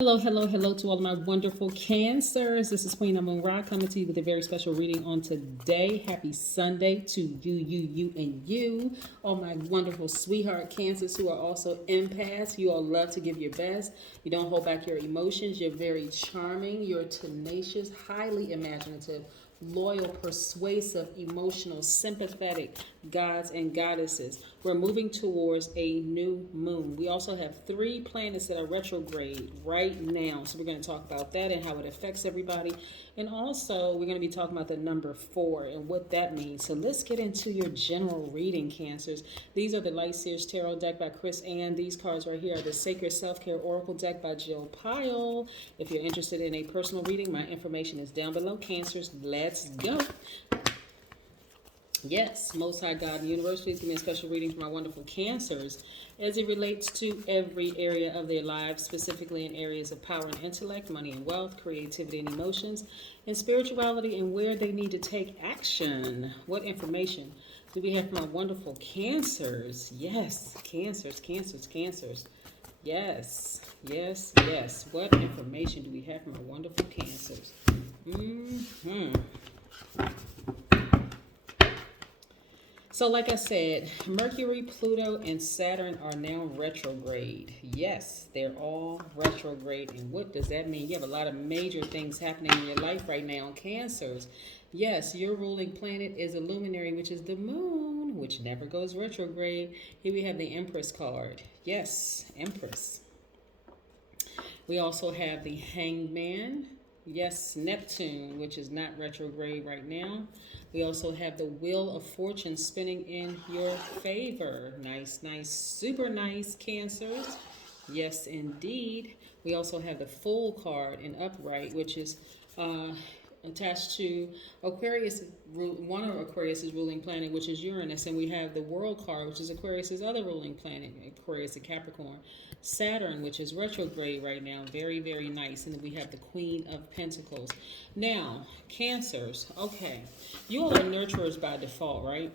Hello, hello, hello to all of my wonderful Cancers. This is Queen Amun Ra coming to you with a very special reading on today. Happy Sunday to you, and you. All my wonderful sweetheart Cancers who are also empaths. You all love to give your best. You don't hold back your emotions. You're very charming. You're tenacious, highly imaginative, loyal, persuasive, emotional, sympathetic gods and goddesses. We're moving towards a new moon. We also have 3 planets that are retrograde right now. So we're going to talk about that and how it affects everybody. And also we're going to be talking about the number 4 and what that means. So let's get into your general reading, Cancers. These are the Light Seers Tarot deck by Chris Ann. These cards right here are the Sacred Self-Care Oracle deck by Jill Pyle. If you're interested in a personal reading, my information is down below, Cancers. Let's go. Yes, Most High God and Universe, please give me a special reading for my wonderful Cancers as it relates to every area of their lives, specifically in areas of power and intellect, money and wealth, creativity and emotions, and spirituality, and where they need to take action. What information do we have for my wonderful Cancers? Yes, Cancers. Yes, yes, yes. What information do we have for my wonderful Cancers? So like I said, Mercury, Pluto, and Saturn are now retrograde. Yes, they're all retrograde. And what does that mean? You have a lot of major things happening in your life right now, Cancers. Yes, your ruling planet is a luminary, which is the moon, which never goes retrograde. Here we have the Empress card. Yes, Empress. We also have the Hangman. Yes, Neptune, which is not retrograde right now. We also have the Wheel of Fortune spinning in your favor. Nice, nice, super nice, Cancers. Yes, indeed. We also have the Fool card in upright, which is attached to Aquarius, one of Aquarius's ruling planet, which is Uranus, and we have the World card, which is Aquarius's other ruling planet, Aquarius and Capricorn. Saturn, which is retrograde right now, very, very nice, and then we have the Queen of Pentacles. Now, Cancers, okay, you all are nurturers by default, right?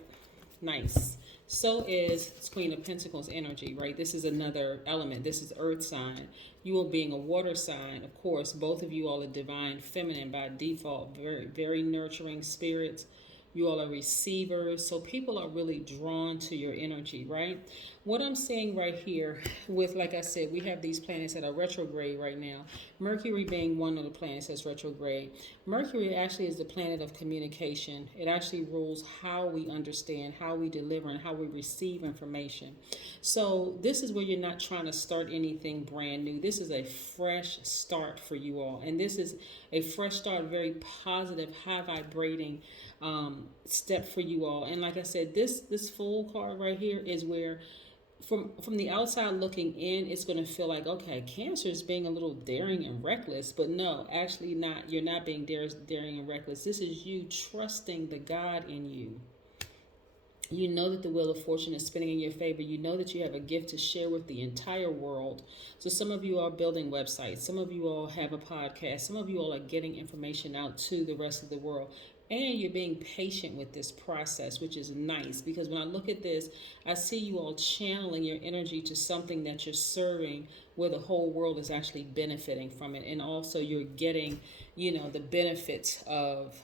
Nice. So is Queen of Pentacles energy, right? This is another element. This is earth sign. You all being a water sign, of course, both of you all are divine feminine by default, very, very nurturing spirits. You all are receivers, so people are really drawn to your energy, right? What I'm saying right here with, like I said, we have these planets that are retrograde right now. Mercury being one of the planets that's retrograde. Mercury actually is the planet of communication. It actually rules how we understand, how we deliver, and how we receive information. So this is where you're not trying to start anything brand new. This is a fresh start for you all. And this is a fresh start, very positive, high vibrating step for you all. And like I said, this Fool card right here is where from the outside looking in, it's going to feel like, okay, Cancer is being a little daring and reckless, but no, actually not. You're not being daring and reckless. This is you trusting the God in you. You know that the Wheel of Fortune is spinning in your favor. You know that you have a gift to share with the entire world. So some of you are building websites. Some of you all have a podcast. Some of you all are getting information out to the rest of the world. And you're being patient with this process, which is nice, because when I look at this, I see you all channeling your energy to something that you're serving where the whole world is actually benefiting from it. And also you're getting, the benefits of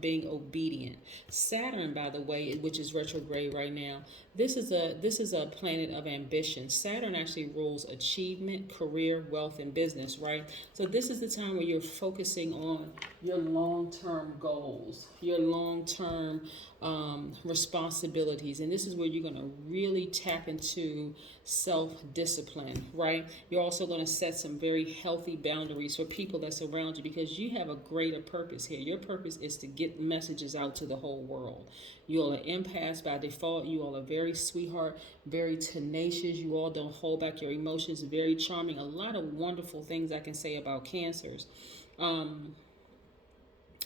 being obedient. Saturn, by the way, which is retrograde right now, this is a planet of ambition. Saturn actually rules achievement, career, wealth, and business, right? So this is the time where you're focusing on your long-term goals, your long-term responsibilities, and this is where you're going to really tap into self-discipline, right? You're also going to set some very healthy boundaries for people that surround you, because you have a greater purpose here. Your purpose is to get messages out to the whole world. You all are empaths by default. You all are very sweetheart, very tenacious. You all don't hold back your emotions, very charming. A lot of wonderful things I can say about Cancers.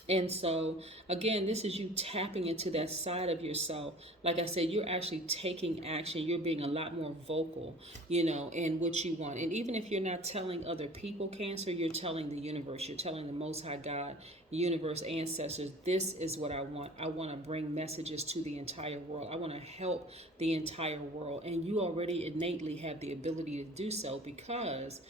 And so, again, this is you tapping into that side of yourself. Like I said, you're actually taking action. You're being a lot more vocal, in what you want. And even if you're not telling other people, Cancer, you're telling the universe, you're telling the Most High God, universe, ancestors, this is what I want. I want to bring messages to the entire world. I want to help the entire world. And you already innately have the ability to do so because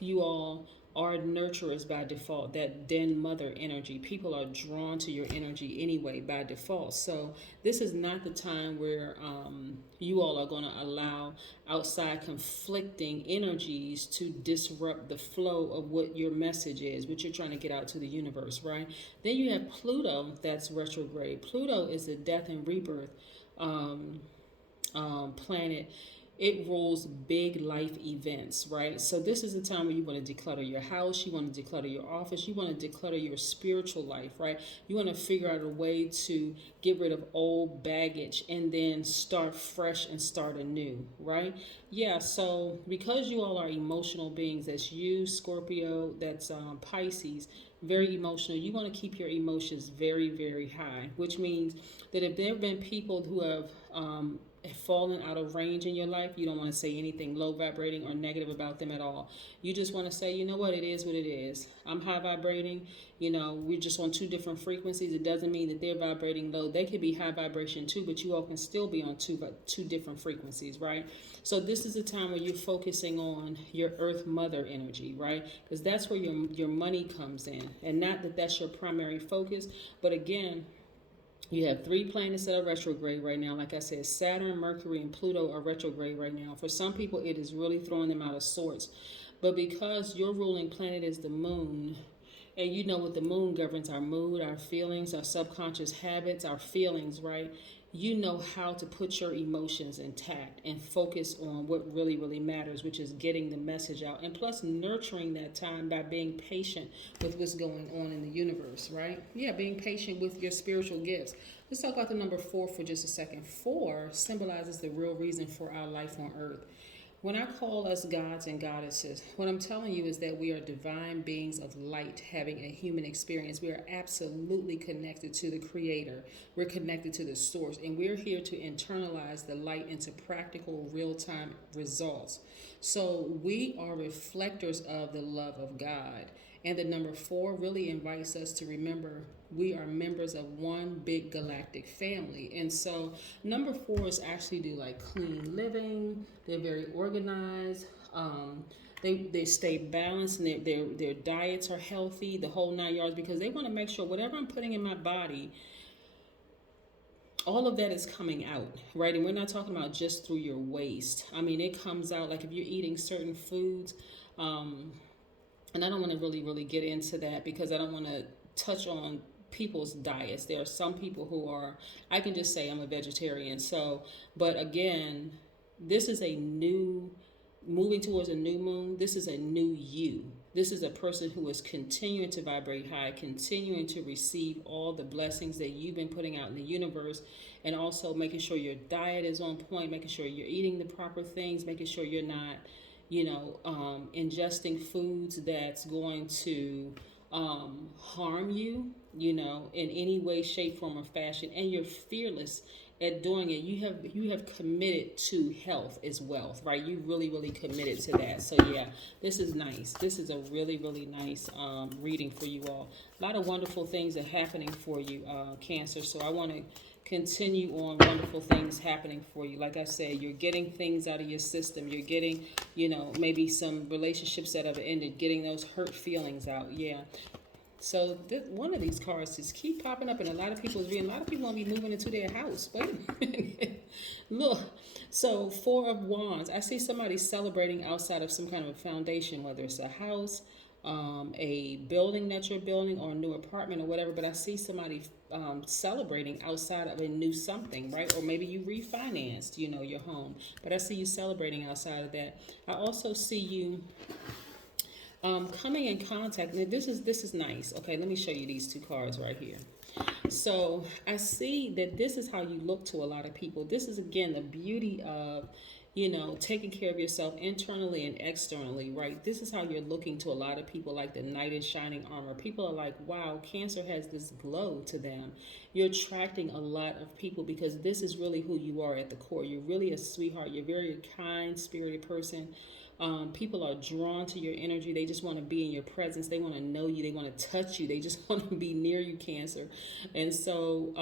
you all are nurturers by default, that den mother energy. People are drawn to your energy anyway by default. So this is not the time where you all are going to allow outside conflicting energies to disrupt the flow of what your message is, what you're trying to get out to the universe, right? Then you have Pluto that's retrograde. Pluto is the death and rebirth planet. It rules big life events, right? So this is the time where you want to declutter your house, you want to declutter your office, you want to declutter your spiritual life, right? You want to figure out a way to get rid of old baggage and then start fresh and start anew, right? Yeah, so because you all are emotional beings, that's you, Scorpio, that's Pisces, very emotional. You want to keep your emotions very, very high, which means that if there have been people who have fallen out of range in your life, you don't want to say anything low vibrating or negative about them at all. You just want to say, you know what, it is what it is. I'm high vibrating. We're just on two different frequencies. It doesn't mean that they're vibrating low. They could be high vibration too, but you all can still be on two different frequencies, right? So this is the time where you're focusing on your Earth Mother energy, right? Because that's where your money comes in, and not that that's your primary focus, but again, you have 3 planets that are retrograde right now. Like I said, Saturn, Mercury, and Pluto are retrograde right now. For some people, it is really throwing them out of sorts. But because your ruling planet is the moon, and you know what the moon governs, our mood, our feelings, our subconscious habits, our feelings, right? You know how to put your emotions intact and focus on what really, really matters, which is getting the message out. And plus nurturing that time by being patient with what's going on in the universe, right? Yeah, being patient with your spiritual gifts. Let's talk about the number 4 for just a second. 4 symbolizes the real reason for our life on earth. When I call us gods and goddesses, what I'm telling you is that we are divine beings of light having a human experience. We are absolutely connected to the Creator. We're connected to the source, and we're here to internalize the light into practical, real-time results. So we are reflectors of the love of God. And the number 4 really invites us to remember we are members of one big galactic family. And so number 4 is actually do like clean living. They're very organized. They stay balanced, and their diets are healthy, the whole 9 yards, because they want to make sure whatever I'm putting in my body, all of that is coming out, right? And we're not talking about just through your waist. I mean, it comes out like if you're eating certain foods, and I don't want to really get into that because I don't want to touch on people's diets. There are some people who are, I can just say I'm a vegetarian. So, but again, this is moving towards a new moon. This is a new you. This is a person who is continuing to vibrate high, continuing to receive all the blessings that you've been putting out in the universe, and also making sure your diet is on point, making sure you're eating the proper things, making sure you're not ingesting foods that's going to harm you, in any way, shape, form, or fashion. And you're fearless at doing it. You have committed to health as wealth, right? You really committed to that. So yeah, this is nice. This is a really nice reading for you all. A lot of wonderful things are happening for you, Cancer. So I want to continue on wonderful things happening for you. Like I said, you're getting things out of your system. You're getting, maybe some relationships that have ended, getting those hurt feelings out. Yeah. So one of these cards just keep popping up, and a lot of people is reading. A lot of people want to be moving into their house. Wait a minute. Look. So 4 of Wands. I see somebody celebrating outside of some kind of a foundation, whether it's a house, a building that you're building, or a new apartment or whatever. But I see somebody celebrating outside of a new something, right? Or maybe you refinanced, your home. But I see you celebrating outside of that. I also see you coming in contact. Now this is nice. Okay, let me show you these 2 cards right here. So I see that this is how you look to a lot of people. This is again the beauty of taking care of yourself internally and externally, right? This is how you're looking to a lot of people, like the knight in shining armor. People are like, wow, Cancer has this glow to them. You're attracting a lot of people because this is really who you are at the core. You're really a sweetheart. You're very kind spirited person. People are drawn to your energy. They just want to be in your presence. They want to know you. They want to touch you. They just want to be near you, Cancer. And so,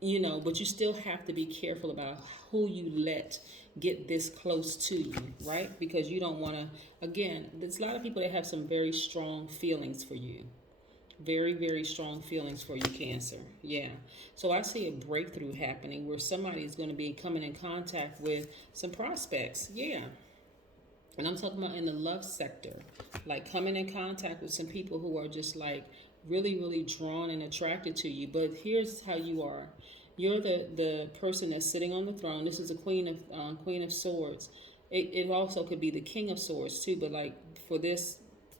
but you still have to be careful about who you let get this close to you, right? Because you don't want to, again, there's a lot of people that have some very strong feelings for you. Very, very strong feelings for you, Cancer. Yeah. So I see a breakthrough happening where somebody is going to be coming in contact with some prospects. Yeah. And I'm talking about in the love sector, like coming in contact with some people who are just like really, really drawn and attracted to you. But here's how you are. You're the person that's sitting on the throne. This is a Queen of Swords. It also could be the King of Swords too, but like for this,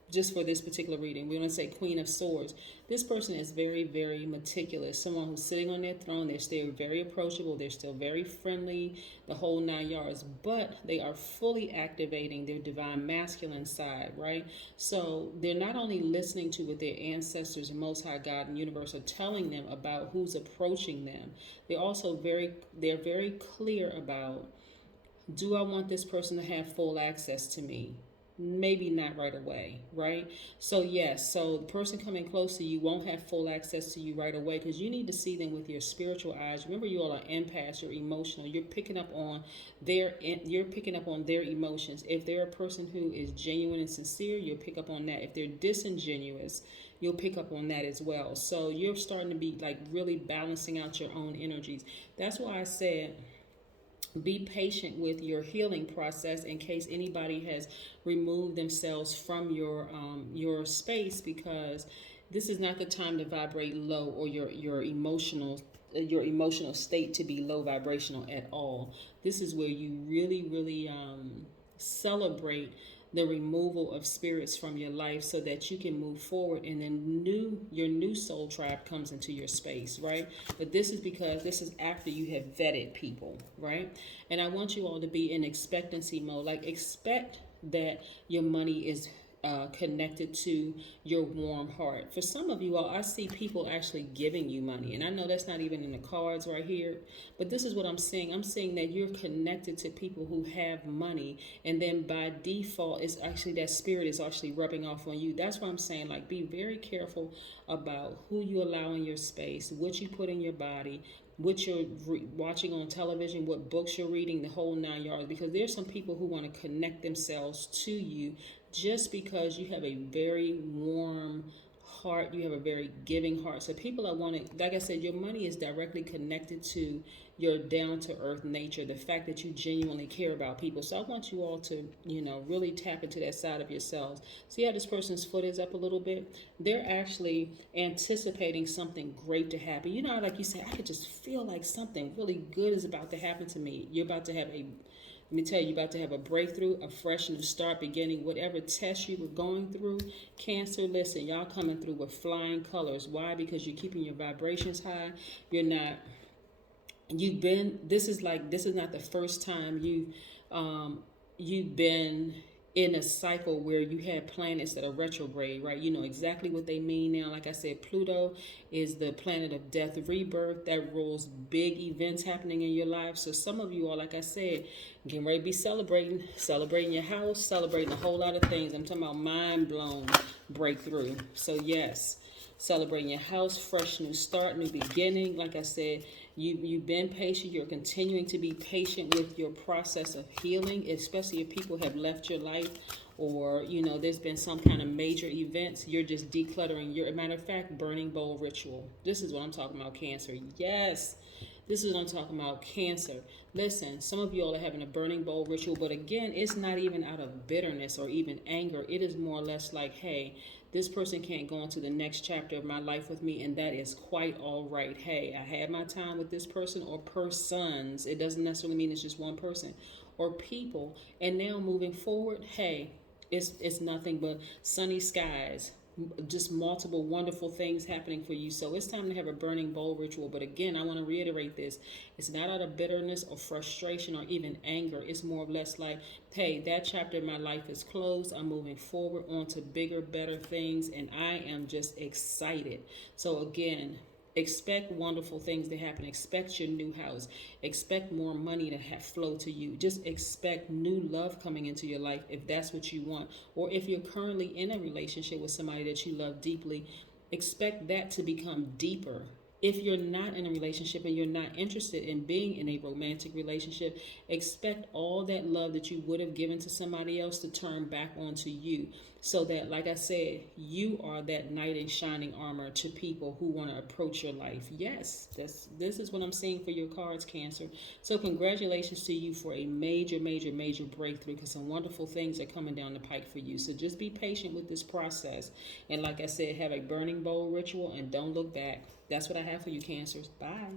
just for this particular reading, we want to say Queen of Swords. This person is very, very meticulous. Someone who's sitting on their throne. They're still very approachable. They're still very friendly, the whole 9 yards. But they are fully activating their divine masculine side, right? So they're not only listening to what their ancestors and Most High God and Universe are telling them about who's approaching them. They're very clear about, do I want this person to have full access to me? Maybe not right away, right? So yes, so the person coming close to you won't have full access to you right away because you need to see them with your spiritual eyes. Remember, you all are empaths, you're emotional. You're picking up on their emotions. If they're a person who is genuine and sincere, you'll pick up on that. If they're disingenuous, you'll pick up on that as well. So you're starting to be like really balancing out your own energies. That's why I said, be patient with your healing process in case anybody has removed themselves from your space, because this is not the time to vibrate low, or your emotional state to be low vibrational at all. This is where you really, really celebrate the removal of spirits from your life so that you can move forward, and then your new soul tribe comes into your space, right? But this is because this is after you have vetted people, right? And I want you all to be in expectancy mode. Like, expect that your money is connected to your warm heart. For some of you all, I see people actually giving you money, and I know that's not even in the cards right here, but this is what I'm seeing. I'm seeing that you're connected to people who have money, and then by default, it's actually that spirit is actually rubbing off on you. That's why I'm saying, like, be very careful about who you allow in your space, what you put in your body, what you're watching on television, what books you're reading, the whole 9 yards, because there's some people who want to connect themselves to you just because you have a very warm heart, you have a very giving heart. So people are wanting, like I said, your money is directly connected to your down-to-earth nature, the fact that you genuinely care about people. So I want you all to, really tap into that side of yourselves. See how this person's foot is up a little bit? They're actually anticipating something great to happen. You know, like you say, I could just feel like something really good is about to happen to me. You're about to have let me tell you, you're about to have a breakthrough, a fresh new start, beginning whatever test you were going through. Cancer, listen, y'all coming through with flying colors. Why? Because you're keeping your vibrations high. You're not, this is not the first time you've been in a cycle where you have planets that are retrograde, right? You know exactly what they mean now. Like I said, Pluto is the planet of death, rebirth, that rules big events happening in your life. So some of you are, like I said, getting ready to be celebrating your house, celebrating a whole lot of things. I'm talking about mind-blown breakthrough. So yes, celebrating your house, fresh new start, new beginning. Like I said, you've been patient. You're continuing to be patient with your process of healing, especially if people have left your life, or there's been some kind of major events. You're just decluttering. Matter of fact, burning bowl ritual. This is what I'm talking about, Cancer. Yes, this is what I'm talking about, Cancer. Listen, some of you all are having a burning bowl ritual, but again, it's not even out of bitterness or even anger. It is more or less like, hey, this person can't go into the next chapter of my life with me, and that is quite all right. Hey, I had my time with this person or persons. It doesn't necessarily mean it's just one person or people. And now moving forward, hey, it's nothing but sunny skies, just multiple wonderful things happening for you. So it's time to have a burning bowl ritual. But again, I want to reiterate this. It's not out of bitterness or frustration or even anger. It's more or less like, hey, that chapter in my life is closed. I'm moving forward on to bigger, better things. And I am just excited. So again, expect wonderful things to happen. Expect your new house. Expect more money to have flow to you. Just expect new love coming into your life if that's what you want. Or if you're currently in a relationship with somebody that you love deeply, expect that to become deeper. If you're not in a relationship and you're not interested in being in a romantic relationship, expect all that love that you would have given to somebody else to turn back onto you. So that, like I said, you are that knight in shining armor to people who want to approach your life. Yes, this is what I'm seeing for your cards, Cancer. So congratulations to you for a major, major, major breakthrough, because some wonderful things are coming down the pike for you. So just be patient with this process. And like I said, have a burning bowl ritual and don't look back. That's what I have for you, Cancers. Bye.